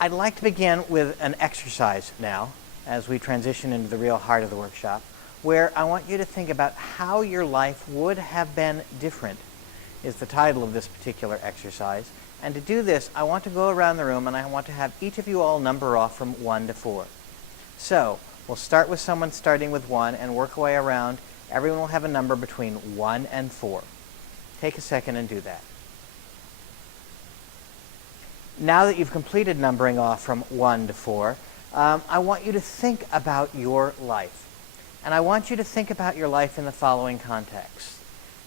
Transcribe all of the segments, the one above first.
I'd like to begin with an exercise now, as we transition into the real heart of the workshop, where I want you to think about how your life would have been different, is the title of this particular exercise. And to do this, I want to go around the room and I want to have each of you all number off from 1 to 4. So, we'll start with someone starting with 1 and work our way around. Everyone will have a number between 1 and 4. Take a second and do that. Now that you've completed numbering off from 1 to 4, I want you to think about your life. And I want you to think about your life in the following context.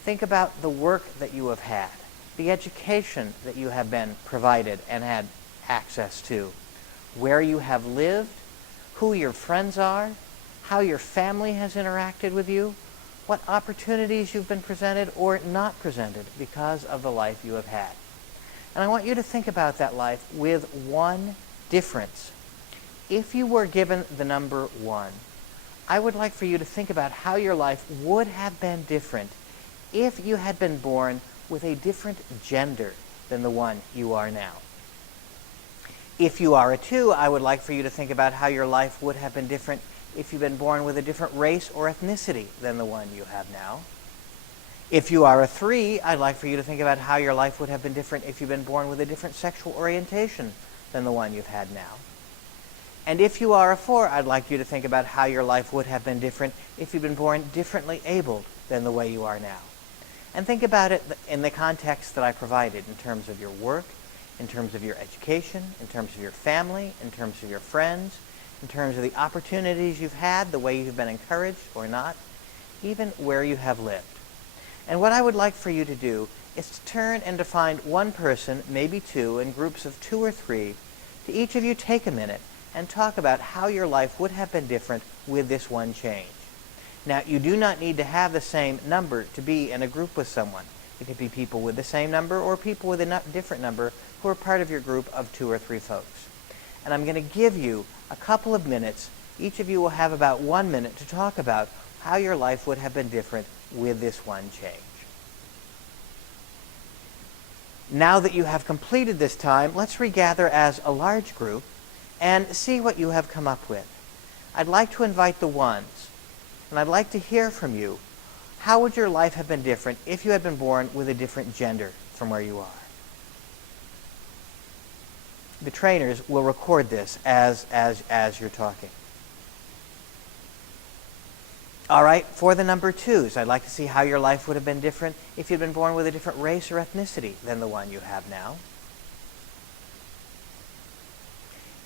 Think about the work that you have had, the education that you have been provided and had access to, where you have lived, who your friends are, how your family has interacted with you, what opportunities you've been presented or not presented because of the life you have had. And I want you to think about that life with one difference. If you were given the number 1, I would like for you to think about how your life would have been different if you had been born with a different gender than the one you are now. If you are a 2, I would like for you to think about how your life would have been different if you've been born with a different race or ethnicity than the one you have now. If you are a 3, I'd like for you to think about how your life would have been different if you've been born with a different sexual orientation than the one you've had now. And if you are a 4, I'd like you to think about how your life would have been different if you've been born differently abled than the way you are now. And think about it in the context that I provided in terms of your work, in terms of your education, in terms of your family, in terms of your friends, in terms of the opportunities you've had, the way you've been encouraged or not, even where you have lived. And what I would like for you to do is to turn and to find one person, maybe 2, in groups of 2 or 3, to each of you take a minute and talk about how your life would have been different with this one change. Now, you do not need to have the same number to be in a group with someone. It could be people with the same number or people with a different number who are part of your group of 2 or 3 folks. And I'm going to give you a couple of minutes. Each of you will have about 1 minute to talk about how your life would have been different with this one change. Now that you have completed this time, let's regather as a large group and see what you have come up with. I'd like to invite the 1s, and I'd like to hear from you. How would your life have been different if you had been born with a different gender from where you are? The trainers will record this as you're talking. All right, for the number 2s, I'd like to see how your life would have been different if you'd been born with a different race or ethnicity than the one you have now.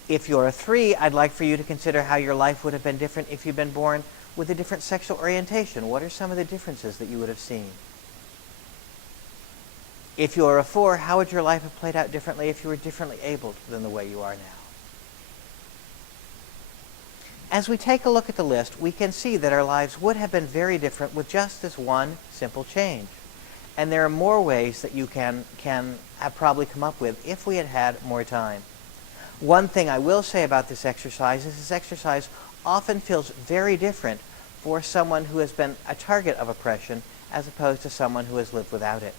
If you're a 3, I'd like for you to consider how your life would have been different if you'd been born with a different sexual orientation. What are some of the differences that you would have seen? If you're a 4, how would your life have played out differently if you were differently abled than the way you are now? As we take a look at the list, we can see that our lives would have been very different with just this one simple change. And there are more ways that you can have probably come up with if we had had more time. One thing I will say about this exercise is this exercise often feels very different for someone who has been a target of oppression as opposed to someone who has lived without it.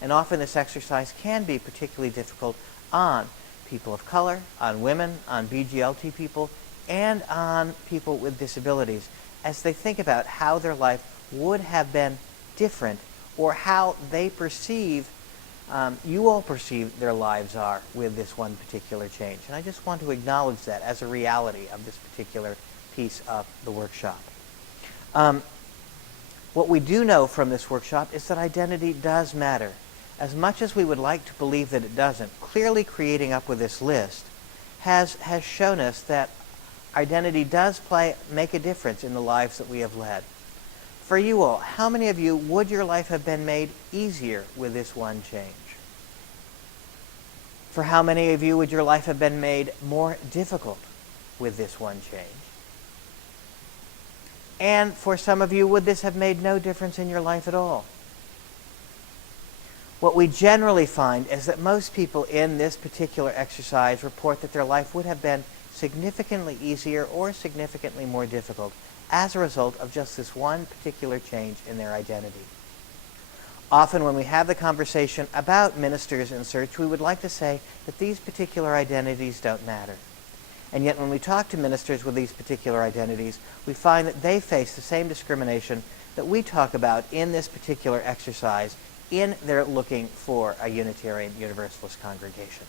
And often this exercise can be particularly difficult on people of color, on women, on BGLT people, and on people with disabilities as they think about how their life would have been different or how they perceive, you all perceive their lives are with this one particular change. And I just want to acknowledge that as a reality of this particular piece of the workshop. What we do know from this workshop is that identity does matter. As much as we would like to believe that it doesn't, clearly creating up with this list has shown us that identity does make a difference in the lives that we have led. For you all, how many of you would your life have been made easier with this one change? For how many of you would your life have been made more difficult with this one change? And for some of you, would this have made no difference in your life at all? What we generally find is that most people in this particular exercise report that their life would have been significantly easier or significantly more difficult as a result of just this one particular change in their identity. Often when we have the conversation about ministers in search, we would like to say that these particular identities don't matter. And yet when we talk to ministers with these particular identities, we find that they face the same discrimination that we talk about in this particular exercise in their looking for a Unitarian Universalist congregation.